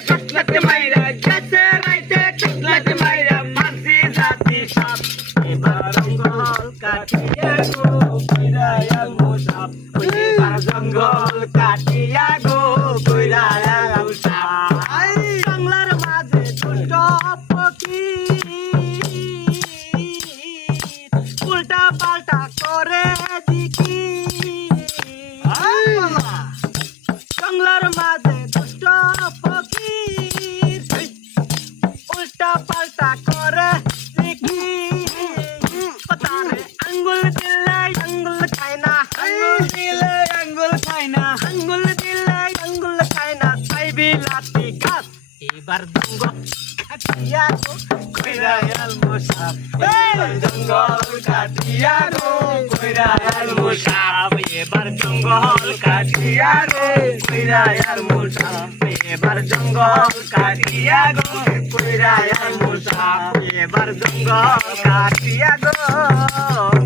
কাটলাতে মাইরা গেছে রাইতে কাটলাতে মাইরা মাঝি জাতি সাপ এবার জঙ্গল কাটিয়া গো কইরা মুসাপ এবার জঙ্গল কাটিয়া গো কইরা মুসাপ বাংলার মাঝে দুষ্ট পক্ষী উল্টা পাল্টা করে দেখি বাংলার মাঝে দুষ্ট পক্ষী উল্টা পাল্টা করে দেখি তারে আঙ্গুল দিলে আঙ্গুল খায় না আঙ্গুল দিলে আঙ্গুল খায় না আঙ্গুল দিলে আঙ্গুল খায় না তাই বিলাতি গাছ এবার জঙ্গল কাটিয়া গো কইরা মুসাপ জঙ্গল কাটিয়া গো কইরা মুসাপ এবার জঙ্গল কাটিয়া গো কইরা মুসাপ এবার জঙ্গল কাটিয়া গো কইরা মুসাপ এবার জঙ্গল কাটিয়া গো